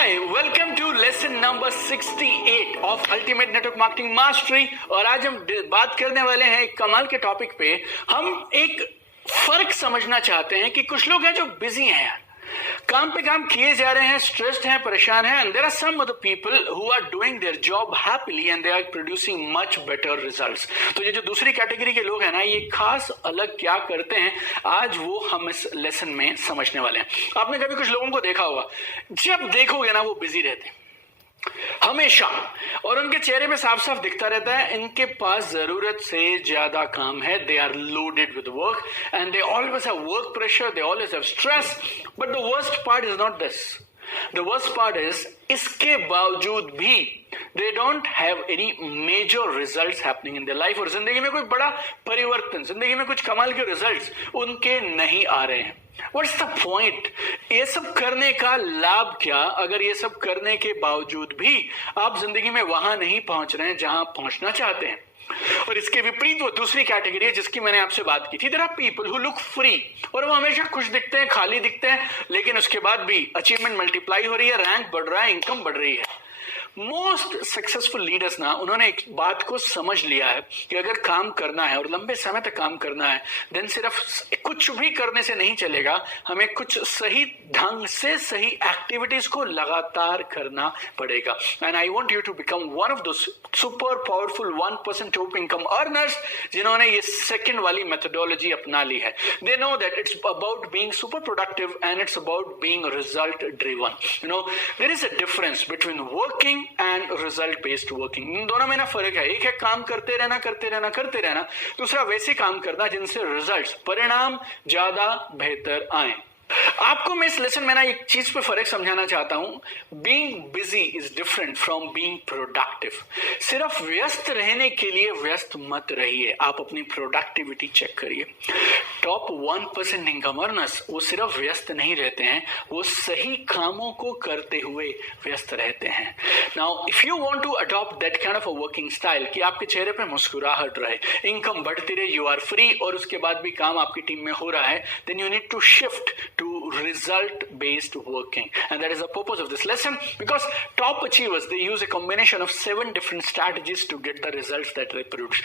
Hi, welcome to lesson number 68 of Ultimate Network Marketing Mastery। और आज हम बात करने वाले हैं एक कमाल के टॉपिक पे। हम एक फर्क समझना चाहते हैं कि कुछ लोग हैं जो बिजी हैं यार, काम पे काम किए जा रहे हैं, स्ट्रेस्ड हैं, परेशान हैं, and there are some other people who are doing their job happily and they are producing much better results। तो ये जो दूसरी कैटेगरी के लोग हैं ना, ये खास अलग क्या करते हैं, आज वो हम इस लेसन में समझने वाले हैं। आपने कभी कुछ लोगों को देखा होगा, जब देखोगे ना वो बिजी रहते हैं हमेशा, और उनके चेहरे पे साफ साफ दिखता रहता है इनके पास जरूरत से ज्यादा काम है। They are loaded with work and they always have work pressure, they always have stress. But the worst part is not this, the worst part is इसके बावजूद भी they don't have any major results happening in their life. और जिंदगी में कोई बड़ा परिवर्तन, जिंदगी में कुछ कमाल के रिजल्ट्स उनके नहीं आ रहे हैं। What's the point? ये सब करने का लाभ क्या, अगर ये सब करने के बावजूद भी आप जिंदगी में वहां नहीं पहुंच रहे हैं जहां पहुंचना चाहते हैं। और इसके विपरीत वो दूसरी कैटेगरी है जिसकी मैंने आपसे बात की थी। There are people who look free, और वो हमेशा खुश दिखते हैं, खाली दिखते हैं, लेकिन उसके बाद भी अचीवमेंट मल्टीप्लाई हो रही है, रैंक बढ़ रहा है, इनकम बढ़ रही है। मोस्ट सक्सेसफुल लीडर्स ना, उन्होंने एक बात को समझ लिया है कि अगर काम करना है और लंबे समय तक काम करना है, देन सिर्फ कुछ भी करने से नहीं चलेगा, हमें कुछ सही ढंग से सही एक्टिविटीज को लगातार करना पड़ेगा। And I want you to become one of those super powerful 1% top income earners जिन्होंने ये सेकंड वाली मेथोडोलॉजी अपना ली है। They know that it's about being super productive and it's about being result driven. You know, there is a difference between working and result based working. इन दोनों में ना फर्क है। एक है काम करते रहना करते रहना करते रहना, दूसरा वैसे काम करना जिनसे रिजल्ट्स, परिणाम ज्यादा बेहतर आए। आपको मैं इस लेसन में ना एक चीज पे फर्क समझाना चाहता हूं। Being busy is different from being productive. सिर्फ व्यस्त रहने के लिए व्यस्त मत रहिए, आप अपनी प्रोडक्टिविटी चेक करिए। टॉप 1% इनकम अर्नर्स वो सिर्फ व्यस्त नहीं रहते हैं, वो सही कामों को करते हुए व्यस्त रहते हैं। Now if you want to adopt that kind of a working style कि आपके चेहरे पे मुस्कुराहट रहे, इनकम बढ़ती रहे, यू आर फ्री, और उसके बाद भी काम आपकी टीम में हो रहा है, then you need to shift to result based working, and that is the purpose of this lesson, because top achievers, they use a combination of 7 different strategies to get the results that they produce।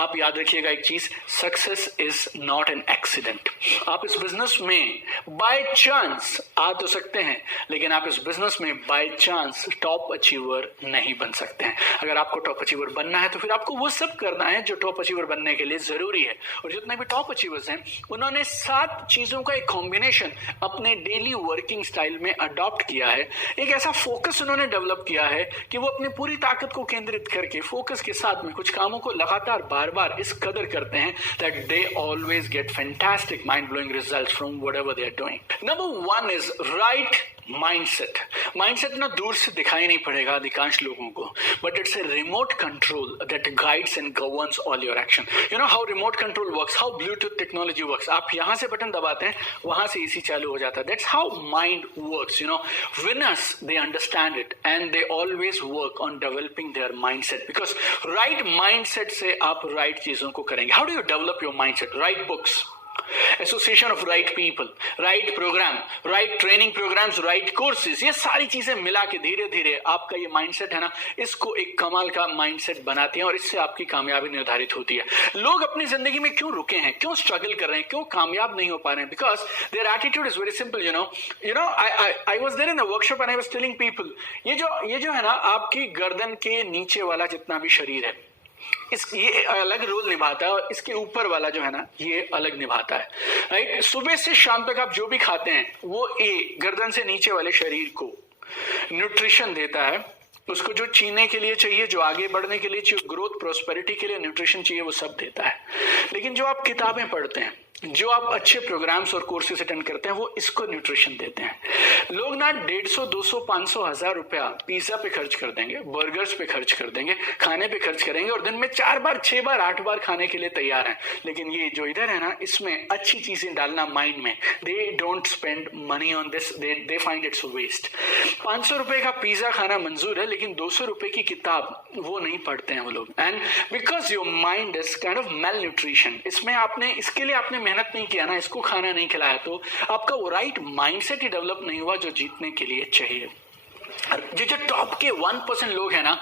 आप याद रखिएगा एक चीज, success is not an accident. आप इस business में by chance आ तो सकते हैं, लेकिन आप इस बिजनेस में बाय चांस टॉप अचीवर नहीं बन सकते हैं। अगर आपको टॉप अचीवर बनना है तो फिर आपको वो सब करना है जो टॉप अचीवर बनने के लिए जरूरी है। और जितने भी टॉप अचीवर्स हैं, उन्होंने 7 चीजों का एक कॉम्बिनेशन अपने डेली वर्किंग स्टाइल में अडॉप्ट किया है। एक ऐसा फोकस उन्होंने डेवलप किया है कि वो अपनी पूरी ताकत को केंद्रित करके फोकस के साथ में कुछ कामों को लगातार बार बार इस कदर करते हैं that they always get fantastic mind blowing results from whatever they are doing. Number 1 is right mindset. Mindset ना दूर से दिखाई नहीं पड़ेगा अधिकांश लोगों को, but it's a remote control that guides and governs all your action. You know how remote control works, how bluetooth technology works. आप यहां से बटन दबाते हैं, वहां से एसी चालू हो जाता है। That's how mind works. You know, winners they understand it and they always work on developing their mindset, because right mindset से आप राइट चीजों को करेंगे। How do you develop your mindset? Right books, association of right people, right program, right training programs, right courses, ये सारी चीजें मिला के धीरे धीरे आपका ये माइंडसेट है ना, इसको एक कमाल का माइंडसेट बनाती हैं और इससे आपकी कामयाबी निर्धारित होती है। लोग अपनी जिंदगी में क्यों रुके हैं, क्यों स्ट्रगल कर रहे हैं, क्यों कामयाब नहीं हो पा रहे हैं? Because their attitude is very simple. You know I was there in the workshop and I was telling people, ये जो है ना, आपकी गर्दन के नीचे वाला जितना भी शरीर है, ये अलग रोल निभाता है, और इसके ऊपर वाला जो है ना, ये अलग निभाता है। राइट, सुबह से शाम तक आप जो भी खाते हैं, वो गर्दन से नीचे वाले शरीर को न्यूट्रिशन देता है। उसको जो जीने के लिए चाहिए, जो आगे बढ़ने के लिए चाहिए, ग्रोथ प्रोस्पेरिटी के लिए न्यूट्रिशन चाहिए, वो सब देता है। लेकिन जो आप किताबें पढ़ते हैं, जो आप अच्छे प्रोग्राम्स और कोर्सेज अटेंड करते हैं, वो इसको न्यूट्रिशन देते हैं। लोग ना 150, 200, 500, 1000 रुपया पिज्जा पे खर्च कर देंगे, बर्गर्स पे खर्च कर देंगे, खाने पे खर्च करेंगे, और दिन में 4 बार, 6 बार, 8 बार खाने के लिए तैयार हैं। लेकिन ये जो इधर है ना, इसमें अच्छी चीजें डालना माइंड में, they don't spend money on this, they find it's waste. 500 रुपए का पिज्जा खाना मंजूर है, लेकिन 200 रुपए की किताब वो नहीं पढ़ते हैं वो लोग। And because your mind is kind of male nutrition, इसमें आपने, इसके लिए आपने मेहनत नहीं किया ना, इसको खाना नहीं खिलाया, तो आपका वो राइट माइंडसेट ही डेवलप नहीं हुआ जो जीतने के लिए चाहिए। जो टॉप के 1% लोग हैं ना,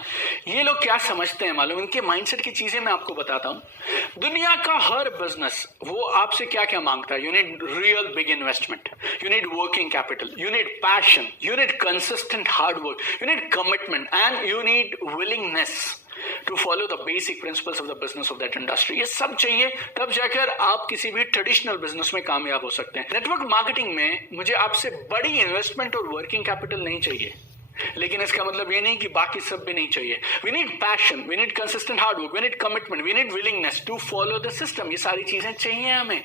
ये लोग क्या समझते हैं मालूम, इनके माइंडसेट की चीजें मैं आपको बताता हूं। दुनिया का हर बिजनेस वो आपसे क्या क्या मांगता है। You need real big investment, you need working capital, you need passion, you need consistent hard work, you need commitment and you need willingness to follow the basic principles of the business of that industry. ये सब चाहिए, तब जाकर आप किसी भी traditional business में कामयाब हो सकते हैं। नेटवर्क मार्केटिंग में मुझे आपसे बड़ी इन्वेस्टमेंट और वर्किंग कैपिटल नहीं चाहिए, लेकिन इसका मतलब ये नहीं कि बाकी सब भी नहीं चाहिए। We need passion, we need consistent hard work, we need commitment, we need willingness to follow the system. ये सारी चीजें चाहिए हमें,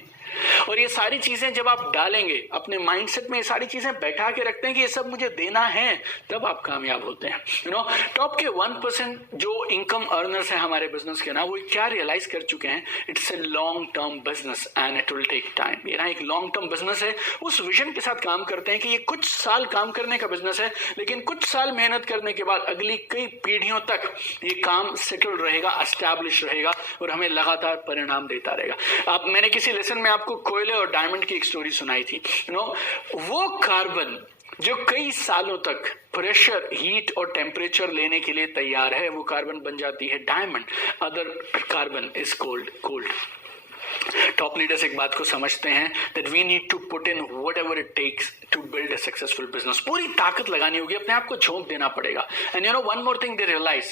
और ये सारी चीजें जब आप डालेंगे अपने माइंडसेट में, ये सारी चीजें बैठा के रखते हैं कि ये सब मुझे देना है, तब आप कामयाब होते हैं। टॉप के 1% जो इनकम अर्नर्स हैं हमारे बिजनेस के ना, वो क्या रियलाइज कर चुके हैं, it's a long term business and it will take time. ये ना एक लॉन्ग टर्म बिजनेस है, उस विजन के साथ काम करते हैं कि ये कुछ साल काम करने का बिजनेस है, लेकिन कुछ साल मेहनत करने के बाद अगली कई पीढ़ियों तक ये काम सेटल रहेगा, एस्टैब्लिश रहेगा और हमें लगातार परिणाम देता रहेगा। आप, मैंने किसी लेसन में आपको कोयले और डायमंड की एक स्टोरी सुनाई थी। वो कार्बन जो कई सालों तक प्रेशर, हीट और टेम्परेचर लेने के लिए तैयार है, वो कार्बन बन जाती है diamond. Other carbon is cold. Top leaders एक बात को समझते हैं that we need to put in whatever it takes to build a successful business। पूरी ताकत लगानी होगी, अपने आप को झोंक देना पड़ेगा। And one more thing they realize,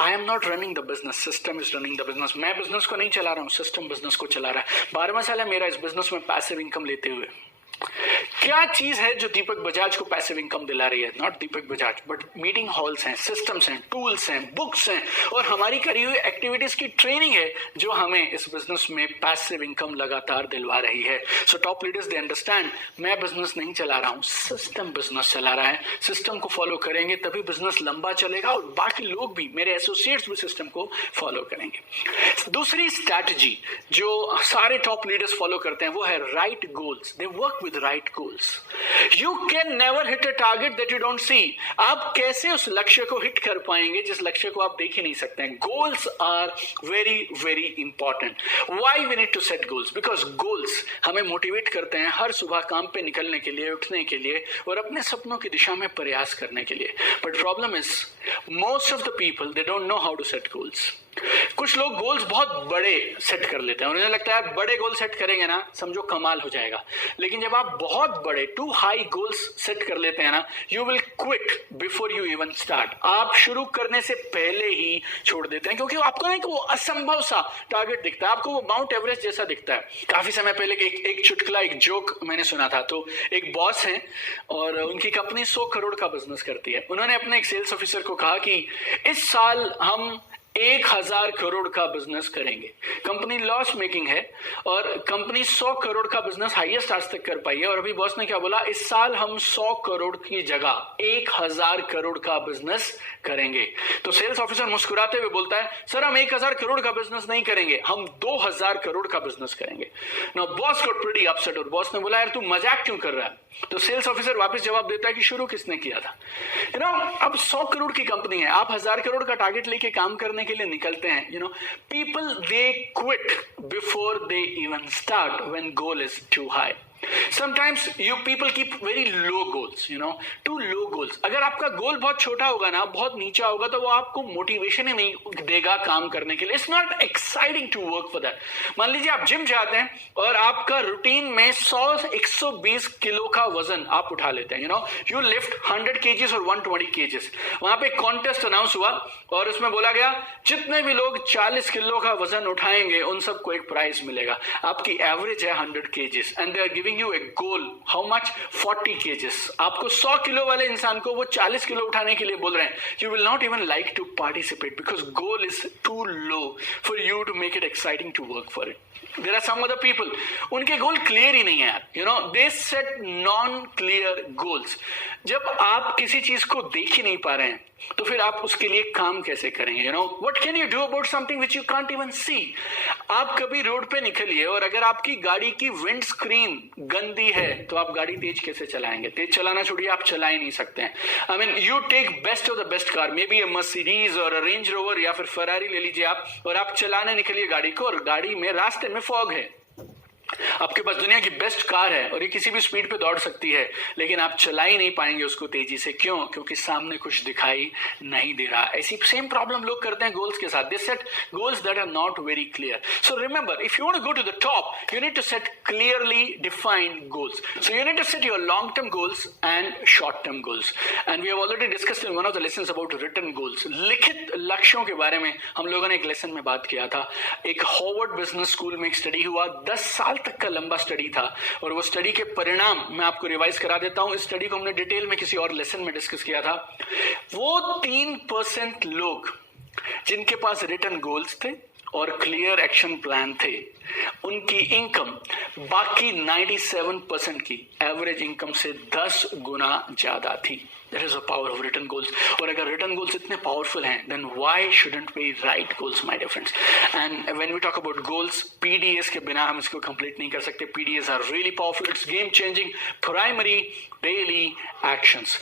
I am not running the business, system is running the business। मैं बिजनेस को नहीं चला रहा हूँ, सिस्टम बिजनेस को चला रहा है। 12वां साल है मेरा इस बिजनेस में पैसिव इनकम लेते हुए। क्या चीज है जो दीपक बजाज को पैसिव इनकम दिला रही है? Not Deepak Bajaj, but meeting halls हैं, सिस्टम्स हैं, टूल्स हैं, बुक्स हैं और हमारी करी हुई एक्टिविटीज की ट्रेनिंग है, जो हमें इस बिजनेस में पैसिव इनकम लगातार दिलवा रही है। So top leaders they understand, मैं बिजनेस नहीं चला रहा हूं, सिस्टम बिजनेस चला रहा है। सिस्टम को फॉलो करेंगे तभी बिजनेस लंबा चलेगा और बाकी लोग भी, मेरे एसोसिएट्स भी सिस्टम को फॉलो करेंगे। दूसरी स्ट्रैटेजी जो सारे टॉप लीडर्स फॉलो करते हैं वो है right goals. They work with right goals। You can never hit a target that you don't see। आप कैसे उस लक्ष्य को हिट कर पाएंगे जिस लक्ष्य को आप देख ही नहीं सकते हैं? Goals are very very important। Why we need to set goals? Because goals हमें मोटिवेट करते हैं हर सुबह काम पे निकलने के लिए, उठने के लिए और अपने सपनों की दिशा में प्रयास करने के लिए। But problem is most of the people they don't know how to set goals। कुछ लोग गोल्स बहुत बड़े सेट कर लेते हैं, उन्हें लगता है बड़े गोल सेट करेंगे ना समझो कमाल हो जाएगा। लेकिन जब आप बहुत बड़े टू हाई गोल्स सेट कर लेते हैं ना, you will quit before you even start. आप शुरू करने से पहले ही छोड़ देते हैं, क्योंकि आपको ना वो असंभव सा टारगेट दिखता है, आपको वो माउंट एवरेस्ट जैसा दिखता है। काफी समय पहले एक चुटकुला, एक जोक मैंने सुना था। तो एक बॉस है और उनकी कंपनी 100 करोड़ का बिजनेस करती है। उन्होंने अपने एक सेल्स ऑफिसर को कहा कि इस साल हम 1000 करोड़ का बिजनेस करेंगे। कंपनी लॉस मेकिंग है और कंपनी 100 करोड़ का बिजनेस हाईएस्ट आज तक कर पाई है। और अभी बॉस ने क्या बोला, इस साल हम 100 करोड़ की जगह 1000 करोड़ का बिजनेस करेंगे। तो सेल्स ऑफिसर मुस्कुराते हुए बोलता है, सर हम 1000 करोड़ का बिजनेस नहीं करेंगे, हम 2000 करोड़ का बिजनेस करेंगे। Now boss got pretty upset और बॉस ने बोला, यार तू मजाक क्यों कर रहा है? तो सेल्स ऑफिसर वापस जवाब देता है कि शुरू किसने किया था? अब 100 करोड़ की कंपनी है, आप 1000 करोड़ का टारगेट लेके काम करने के लिए निकलते हैं। People they quit before they even start when goal is too high. Sometimes you people keep very low goals, too low goals। अगर आपका गोल बहुत छोटा होगा ना, बहुत नीचा होगा, तो वो आपको मोटिवेशन ही नहीं देगा काम करने के लिए। It's not exciting to work for that। मान लीजिए आप जिम जाते हैं और आपका रूटीन में 100-120 किलो का वजन आप उठा लेते हैं। you lift 100 kgs और 120 kgs। वहां पे कॉन्टेस्ट अनाउंस हुआ और उसमें बोला गया जितने भी लोग 40 किलो का वजन उठाएंगे उन सबको एक प्राइज मिलेगा। आपकी एवरेज है 100 kgs and they are giving you a goal, how much? 40 kgs। आपको 100 किलो वाले इंसान को वो 40 किलो उठाने के लिए बोल रहे हैं। You will not even like to participate because goal is too low for you to make it exciting to work for it. There are some other people, उनके गोल क्लियर ही नहीं है। they set non-clear goals। जब आप किसी चीज को देख ही नहीं पा रहे हैं तो फिर आप उसके लिए काम कैसे करेंगे? What can you do about something which you can't even see? आप कभी रोड पे निकलिए और अगर आपकी गाड़ी की विंड स्क्रीन गंदी है तो आप गाड़ी तेज कैसे चलाएंगे? तेज चलाना छोड़िए, आप चला ही नहीं सकते हैं। I mean, you take best of the best car, maybe a Mercedes और a Range Rover या फिर Ferrari ले लीजिए आप, और आप चलाने निकलिए गाड़ी को और गाड़ी में रास्ते में फॉग है। आपके पास दुनिया की बेस्ट कार है और ये किसी भी स्पीड पे दौड़ सकती है, लेकिन आप चला ही नहीं पाएंगे उसको तेजी से। क्यों? क्योंकि सामने कुछ दिखाई नहीं दे रहा। ऐसी सेम प्रॉब्लम लोग करते हैं गोल्स के साथ। They set goals that are not very clear. So remember, if you want to go to the top, you need to set clearly defined goals. So you need to set your long-term goals and short-term goals. And we have already discussed in one of the lessons about written goals. लिखित लक्ष्यों के बारे में हम लोगों ने एक lesson में बात किया था। एक हार्वर्ड बिजनेस स्कूल में एक स्टडी हुआ, 10 साल तक का लंबा स्टडी था, और वो स्टडी के परिणाम मैं आपको रिवाइज करा देता हूं। इस स्टडी को हमने डिटेल में किसी और लेसन में डिस्कस किया था। वो 3% लोग जिनके पास रिटन गोल्स थे और क्लियर एक्शन प्लान थे, उनकी इनकम बाकी 97% की एवरेज इनकम से 10 गुना ज्यादा थी। That is the power of written goals. और अगर written goals इतने powerful हैं, then why shouldn't we write goals, my dear friends? And when we talk about goals, PDS के बिना हम इसको complete नहीं कर सकते। PDS are really powerful. It's game changing. Primary daily actions.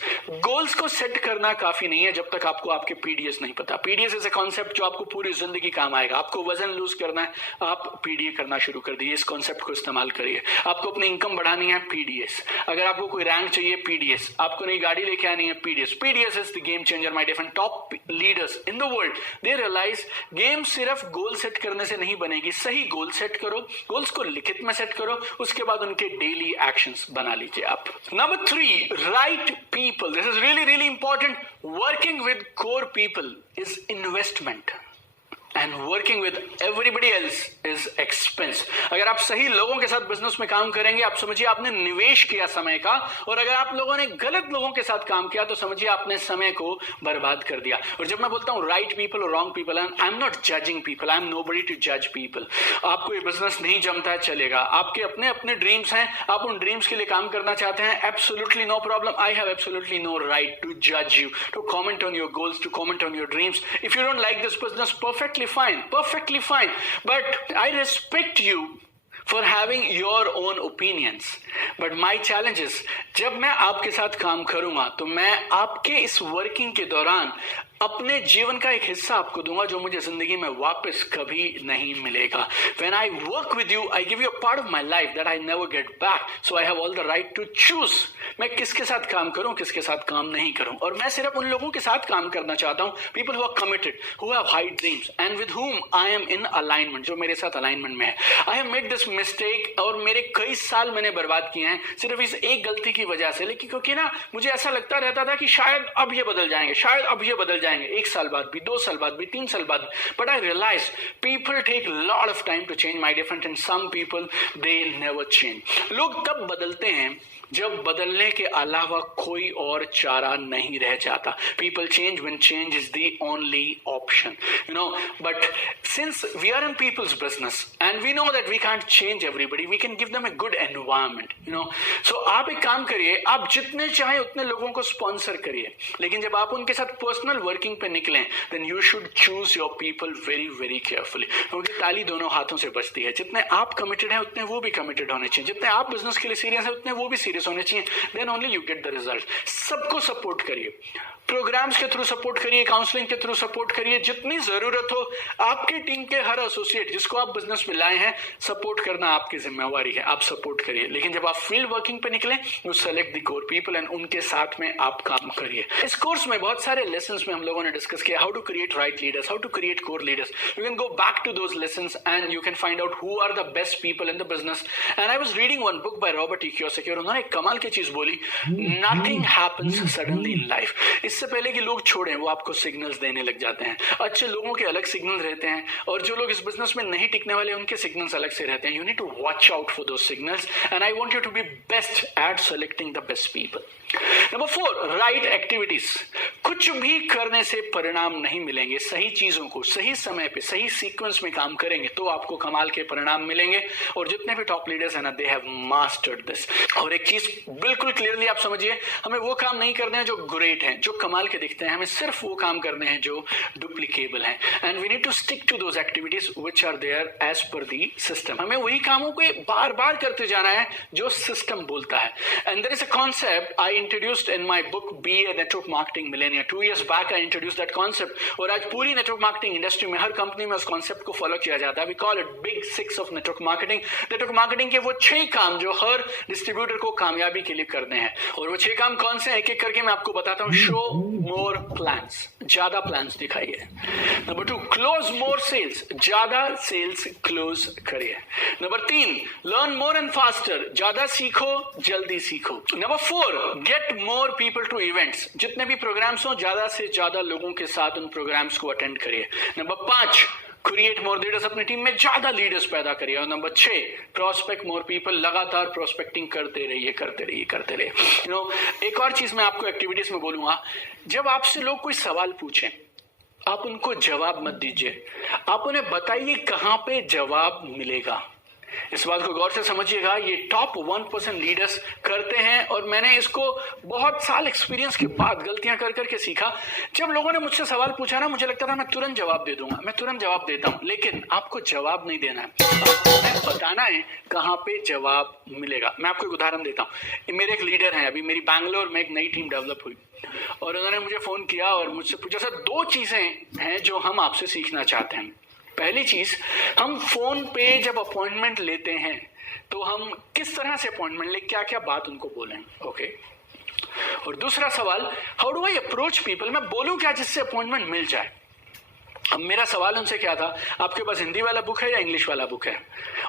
Goals को set करना काफी नहीं है जब तक आपको आपके PDS नहीं पता। PDS is a concept जो आपको पूरी जिंदगी काम आएगा। आपको वजन लूज करना है, आप PDA करना शुरू कर दीजिए। इस कॉन्सेप्ट को इस्तेमाल करिए। आपको अपनी इनकम बढ़ानी है, PDS। अगर आपको कोई रैंक चाहिए, PDS। आपको नई गाड़ी लेके आनी है, PDS. PDS is the game changer, my dear friend. Top leaders in the world, they realize game सिर्फ गोल सेट करने से नहीं बनेगी। सही गोल सेट करो, गोल्स को लिखित में सेट करो, उसके बाद उनके डेली एक्शंस बना लीजिए आप। Number 3, right people. This is really really important. Working with core people is investment and working with everybody else is expense. अगर आप सही लोगों के साथ बिजनेस में काम करेंगे, आप समझिए आपने निवेश किया समय का, और अगर आप लोगों ने गलत लोगों के साथ काम किया तो समझिए आपने समय को बर्बाद कर दिया। और जब मैं बोलता हूँ राइट पीपल और wrong people, I am not judging people, I am nobody to जज पीपल। आपको ये बिजनेस नहीं जमता है, चलेगा। आपके अपने अपने ड्रीम्स हैं, आप उन ड्रीम्स के लिए काम करना चाहते हैं, absolutely no problem. I have absolutely no right to जज you, to comment on your goals, to comment on your dreams. If you don't like this business, perfectly fine, but I respect you for having your own opinions. But my challenge is, जब मैं आपके साथ काम करूंगा तो मैं आपके इस वर्किंग के दौरान अपने जीवन का एक हिस्सा आपको दूंगा जो मुझे जिंदगी में वापस कभी नहीं मिलेगा। When I work with you, I give you a part of my life that I never get back. So I have all the right to choose. मैं किसके साथ काम करूं, किसके साथ काम नहीं करूं। और मैं सिर्फ उन लोगों के साथ काम करना चाहता हूं, people who are committed, who have high dreams, and with whom I am in alignment, जो मेरे साथ alignment में है। I have made this mistake, और मेरे कई साल मैंने बर्बाद किए हैं सिर्फ इस एक गलती की वजह से। लेकिन क्योंकि ना मुझे ऐसा लगता रहता था कि शायद अब ये बदल जाएंगे, शायद अब ये बदल जाएंगे, 1 साल बाद भी, 2 साल बाद भी, 3 साल बाद। But I realized people take lot of time to change, my dear friend, and some people they never change. लोग तब बदलते हैं जब बदलने के अलावा कोई और चारा नहीं रह जाता। People change when change is the only option, you know. But since we are in people's business and we know that we can't change everybody, we can give them a good environment, you know. So आप एक काम करिए, आप जितने चाहे उतने लोगों को स्पॉन्सर करिए, लेकिन जब आप उनके साथ पर्सनल वर्किंग पे निकलें, then you should choose your people very very carefully. क्योंकि ताली दोनों हाथों से बजती है। जितने आप कमिटेड हैं उतने वो भी कमिटेड होने चाहिए, जितने आप बिजनेस के लिए सीरियस हैं उतने वो भी सीरियस होने चाहिए। Then only you get the result. सबको सपोर्ट करिए, प्रोग्राम्स के थ्रू सपोर्ट करिए, काउंसलिंग के थ्रू सपोर्ट करिए, जितनी जरूरत हो। आपकी टीम के हर एसोसिएट जिसको आप बिजनेस में लाए हैं, सपोर्ट करना आपकी जिम्मेवारी है, आप सपोर्ट करिए। लेकिन जब आप फील्ड वर्किंग पे निकले, you select the core people and उनके साथ में आप काम करिए। इस कोर्स में बहुत सारे लेसन्स में हम लोगों ने डिस्कस किया, how to create right leaders, how to create core leaders. You can go back to those lessons and you can find out who are the best people in the business. And I was reading one book by Robert T Kiyosaki, और उन्होंने एक कमाल की चीज बोली, nothing happens suddenly in life. इससे पहले कि लोग छोड़ें, वो आपको सिग्नल्स देने लग जाते हैं। अच्छे लोगों के अलग सिग्नल रहते हैं, और जो लोग इस बिजनेस में नहीं टिकने वाले उनके सिग्नल्स अलग से रहते हैं। You need to watch out for those signals and I want you to be best at selecting the best people. Number 4, right activities. कुछ भी करने से परिणाम नहीं मिलेंगे। सही चीजों को सही समय पे सही सीक्वेंस में काम करेंगे तो आपको कमाल के परिणाम मिलेंगे। और जितने भी टॉप लीडर्स हैं ना, दे हैव मास्टर्ड दिस। और एक चीज बिल्कुल क्लियरली आप समझिए, हमें वो काम नहीं करने हैं जो ग्रेट हैं, जो कमाल के दिखते हैं, हमें सिर्फ वो काम करने हैं जो डुप्लीकेबल हैं। And we need to stick to those activities which are there as per the system. हमें वही कामों को बार बार करते जाना है जो सिस्टम बोलता है। And there is a concept I introduced in my book Be a Network Marketing Millionaire. करनी है। 2 years back I introduce that concept और आज पूरी नेटवर्क मार्केटिंग इंडस्ट्री में हर कंपनी में उस कॉन्सेप्ट को फॉलो किया जाता है। We call it big 6 of network marketing. Network marketing के वो 6 काम जो हर डिस्ट्रीब्यूटर को कामयाबी के लिए करने हैं, और वो 6 काम कौन से हैं एक एक करके मैं आपको बताता हूँ। शो मोर प्लान्स, ज्यादा प्लान्स दिखाइए। नंबर 2, क्लोज मोर सेल्स, ज्यादा सेल्स क्लोज करिए। Number 3, learn more and faster, ज्यादा सीखो जल्दी सीखो। Number 4, get more people to events, जितने भी प्रोग्राम्स हो ज्यादा से ज्यादा लोगों के साथ उन प्रोग्राम्स को अटेंड करिए। नंबर 5, क्रिएट मोर लीडर्स, अपनी टीम में ज्यादा लीडर्स पैदा करिए। और नंबर 6, प्रोस्पेक्ट मोर पीपल, लगातार प्रोस्पेक्टिंग करते रहिए करते रहिए करते रहिए। एक और चीज मैं आपको एक्टिविटीज में बोलूंगा, जब आपसे लोग कोई सवाल पूछें आप उनको जवाब मत दीजिए, आप उन्हें बताइए कहां पे जवाब मिलेगा। इस बात को गौर से समझिएगा, ये टॉप 1% लीडर्स करते हैं और मैंने इसको बहुत साल एक्सपीरियंस के बाद गलतियां कर करके सीखा। जब लोगों ने मुझसे सवाल पूछा ना, मुझे लगता था मैं तुरंत जवाब दे दूंगा, मैं तुरंत जवाब देता हूं, लेकिन आपको जवाब नहीं देना है, आपको बताना है कहां पे जवाब मिलेगा। मैं आपको एक उदाहरण देता हूं। मेरे एक लीडर हैं, अभी मेरी बैंगलोर में एक नई टीम डेवलप हुई और उन्होंने मुझे फोन किया और मुझसे पूछा, सर 2 चीजें हैं जो हम आपसे सीखना चाहते हैं। पहली चीज, हम फोन पे जब अपॉइंटमेंट लेते हैं तो हम किस तरह से अपॉइंटमेंट ले, क्या क्या बात उनको बोलें, ओके। और दूसरा सवाल, how do I approach people, मैं बोलूं क्या जिससे अपॉइंटमेंट मिल जाए। अब मेरा सवाल उनसे क्या था, आपके पास हिंदी वाला बुक है या इंग्लिश वाला बुक है?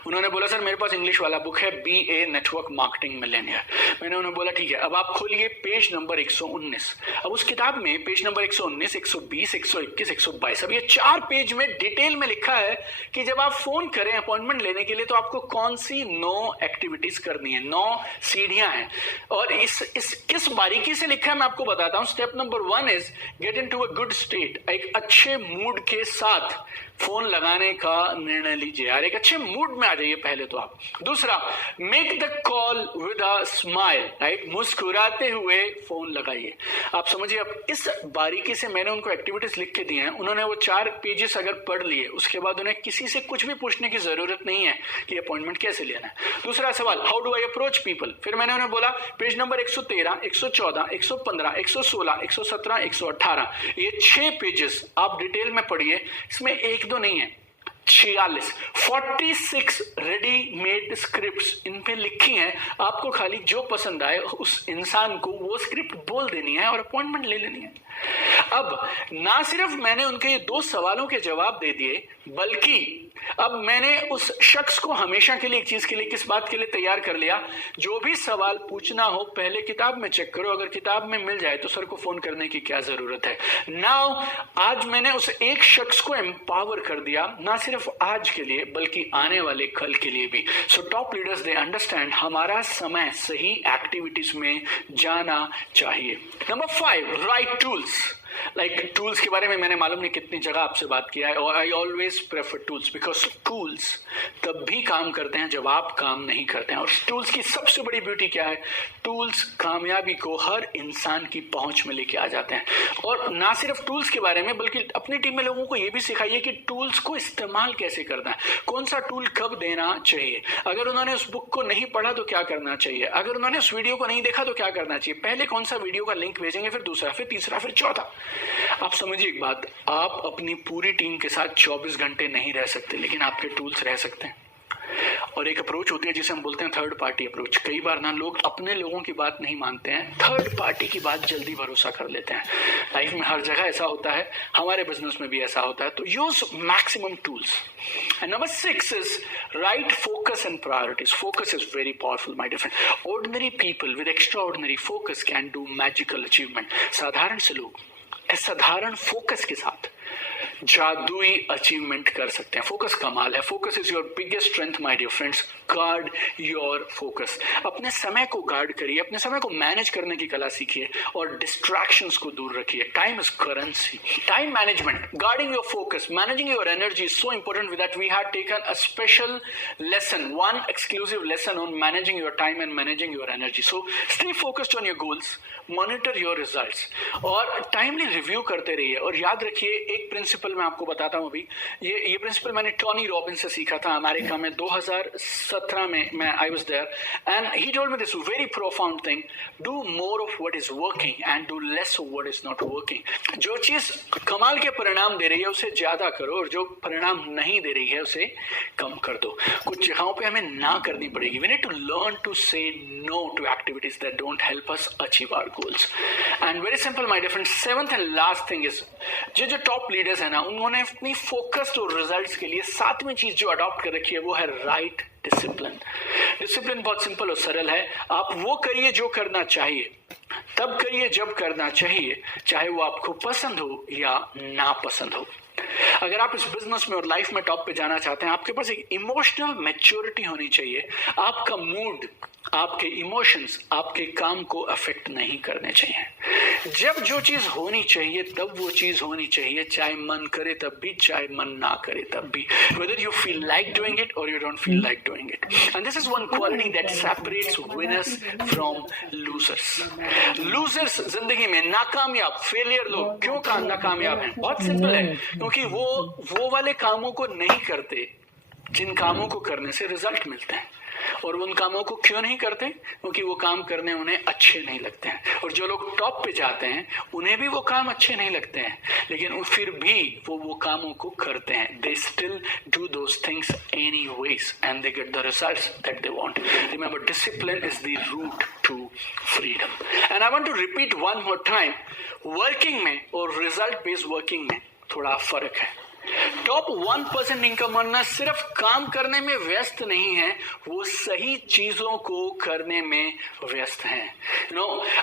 उन्होंने बोला सर मेरे पास इंग्लिश वाला बुक है, BA नेटवर्क मार्केटिंग मिलेनियर। मैंने उन्हें बोला ठीक है, अब आप खोलिए पेज नंबर 119। अब उस किताब में पेज नंबर 119, 120, 121, 122, अब ये 4 पेज में डिटेल में लिखा है कि जब आप फोन करें अपॉइंटमेंट लेने के लिए तो आपको कौन सी 9 एक्टिविटीज करनी है, 9 सीढ़ियां हैं। और इस किस बारीकी से लिखा है मैं आपको बताता हूं। Step number 1 is get into a good state, एक अच्छे मूड के साथ फोन लगाने का निर्णय लीजिए यार, एक अच्छे मूड में आ जाइए पहले तो आप। दूसरा, make the call with a smile, right, मुस्कुराते हुए फोन लगाइए। आप समझिए, अब इस बारीकी से मैंने उनको एक्टिविटीज लिख के दी हैं, उन्होंने वो 4 पेजेस अगर पढ़ लिए उसके बाद उन्हें किसी से कुछ भी पूछने की जरूरत नहीं है कि अपॉइंटमेंट कैसे लेना है। दूसरा सवाल, how do I approach people, फिर मैंने उन्हें बोला पेज नंबर 113, 114, 115, 116, 117, 118, ये 6 पेजेस आप डिटेल में पढ़िए। इसमें 1-2 नहीं है, 46 रेडीमेड स्क्रिप्ट्स इन पे लिखी हैं। आपको खाली जो पसंद आए उस इंसान को वो स्क्रिप्ट बोल देनी है और अपॉइंटमेंट ले लेनी है। अब ना सिर्फ मैंने उनके ये 2 सवालों के जवाब दे दिए, बल्कि अब मैंने उस शख्स को हमेशा के लिए एक चीज के लिए, किस बात के लिए तैयार कर लिया, जो भी सवाल पूछना हो पहले किताब में चेक करो, अगर किताब में मिल जाए तो सर को फोन करने की क्या जरूरत है। नाउ आज मैंने उस एक शख्स को एम्पावर कर दिया, ना सिर्फ आज के लिए बल्कि आने वाले कल के लिए भी। So top leaders they understand हमारा समय सही एक्टिविटीज में जाना चाहिए। Number 5, right tools. Like tools के बारे में मैंने मालूम नहीं कितनी जगह आपसे बात किया है, और I always prefer tools because tools तब भी काम करते हैं जब आप काम नहीं करते हैं। और टूल्स की सबसे बड़ी ब्यूटी क्या है, टूल्स कामयाबी को हर इंसान की पहुंच में लेके आ जाते हैं। और ना सिर्फ टूल्स के बारे में बल्कि अपनी टीम में लोगों को यह भी सिखाइए कि टूल्स को इस्तेमाल कैसे करना है, कौन सा टूल कब देना चाहिए। अगर उन्होंने उस बुक को नहीं पढ़ा तो क्या करना चाहिए, अगर उन्होंने उस वीडियो को नहीं देखा तो क्या करना चाहिए, पहले कौन सा वीडियो का लिंक भेजेंगे, फिर दूसरा, फिर तीसरा, फिर चौथा। आप समझिए एक बात, आप अपनी पूरी टीम के साथ 24 घंटे नहीं रह सकते, लेकिन आपके टूल्स रह सकते हैं। और एक अप्रोच होती है जिसे हम बोलते हैं थर्ड पार्टी अप्रोच। कई बार ना लोग अपने लोगों की बात नहीं मानते हैं, थर्ड पार्टी की बात जल्दी भरोसा कर लेते हैं। लाइफ में हर जगह ऐसा होता है, हमारे बिजनेस में भी ऐसा होता है। तो use maximum tools. And number 6 is right focus and priorities. Focus is very powerful my dear friend. Ordinary people with extraordinary focus can do magical achievement. साधारण से लोग साधारण फोकस के साथ जादुई अचीवमेंट कर सकते हैं। फोकस कमाल है। Focus is your biggest strength my dear friends. Guard your focus. अपने समय को गार्ड करिए, अपने समय को मैनेज करने की कला सीखिए और डिस्ट्रैक्शंस को दूर रखिए। Time is currency. Time management, guarding your focus, managing your energy is so important with that we have taken a special lesson, one exclusive lesson on managing your time and managing your energy. So stay focused on your goals, monitor your results और timely review करते रहिए। और याद रखिए एक principal principal मैं आपको बताता हूँ अभी। ये प्रिंसिपल मैंने टोनी रॉबिन्स से सीखा था अमेरिका में 2017 में। मैं I was there and he told me this very profound thing, do more of what is working and do less of what is not working. जो चीज कमाल के परिणाम दे रही है उसे ज्यादा करो और जो परिणाम नहीं दे रही है उसे कम कर दो। कुछ जगहों पे हमें ना करनी पड़ेगी। We need to learn to say no to activities that don't help us achieve our goals. And very simple my dear friends, seventh and last thing is, जो टॉप लीडर्स है ना, उन्होंने अपनी फोकस्ड और रिजल्ट्स के लिए सातवीं चीज जो अडॉप्ट कर रखी है वो है राइट डिसिप्लिन। डिसिप्लिन बहुत सिंपल और सरल है। आप वो करिए जो करना चाहिए, तब करिए जब करना चाहिए, चाहे वो आपको पसंद हो या ना पसंद हो। अगर आप इस बिजनेस में और लाइफ में टॉप पे जाना चाहते हैं, आपके पास एक इमोशनल मैच्योरिटी होनी चाहिए। आपका मूड, आपके इमोशंस आपके काम को अफेक्ट नहीं करने चाहिए। जब जो चीज होनी चाहिए तब वो चीज होनी चाहिए, चाहे मन करे तब भी, चाहे मन ना करे तब भी, whether you feel like doing it or you don't feel like doing it. And this is one quality that separates winners from losers. Losers जिंदगी में नाकामयाब, फेलियर लोग क्यों नाकामयाब हैं? बहुत सिंपल है, क्योंकि वो वाले कामों को नहीं करते जिन कामों को करने से रिजल्ट मिलते हैं। और उन कामों को क्यों नहीं करते? क्योंकि वो काम करने उन्हें अच्छे नहीं लगते हैं। और जो लोग टॉप पे जाते हैं उन्हें भी वो काम अच्छे नहीं लगते हैं, लेकिन फिर भी वो कामों को करते हैं। They still do those things anyways and they get the results that they want. Remember, discipline is the route to freedom. And I want to repeat one more time, working में और रिजल्ट बेस्ड वर्किंग में थोड़ा फर्क है। Top 1% income earner सिर्फ काम करने में व्यस्त नहीं है, वो सही चीजों को करने में व्यस्त हैं।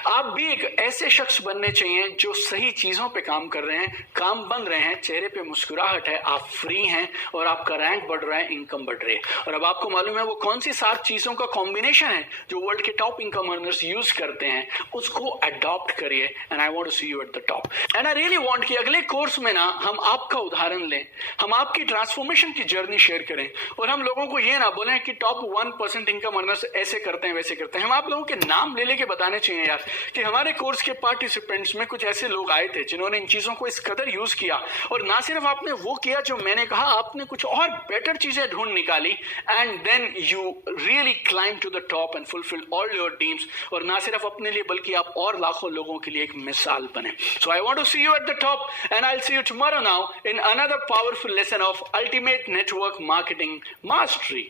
आप भी एक ऐसे शख्स बनने चाहिए जो सही चीजों पे काम कर रहे हैं, काम बन रहे हैं, चेहरे पे मुस्कुराहट है, आप फ्री हैं और आपका रैंक बढ़ रहा है, इनकम बढ़ रही है। और अब आपको मालूम है वो कौन सी 7 चीजों का कॉम्बिनेशन है जो वर्ल्ड के टॉप इनकम अर्नर्स यूज करते हैं। उसको अडॉप्ट करिए and I want to see you at the top. And I really want कि अगले कोर्स में ना हम आपका उदाहरण, हम आपकी ट्रांसफॉर्मेशन की जर्नी शेयर करें और हम लोगों को ये ना बोलें कि टॉप 1% इनकम अर्नर्स ऐसे करते हैं वैसे करते हैं। हम आप लोगों के नाम ले लेके बताने चाहिए यार कि हमारे कोर्स के पार्टिसिपेंट्स में कुछ ऐसे लोग आए थे जिन्होंने इन चीजों को इस कदर यूज किया, और ना सिर्फ आपने वो किया जो मैंने कहा, आपने कुछ और बेटर चीजें ढूंढ निकाली and then you really climb to the top and fulfil all your dreams. और ना सिर्फ अपने लिए बल्कि आप और लाखों लोगों के लिए एक मिसाल बने। So I want to see you at the top and I will see you tomorrow now in another powerful lesson of Ultimate Network Marketing Mastery.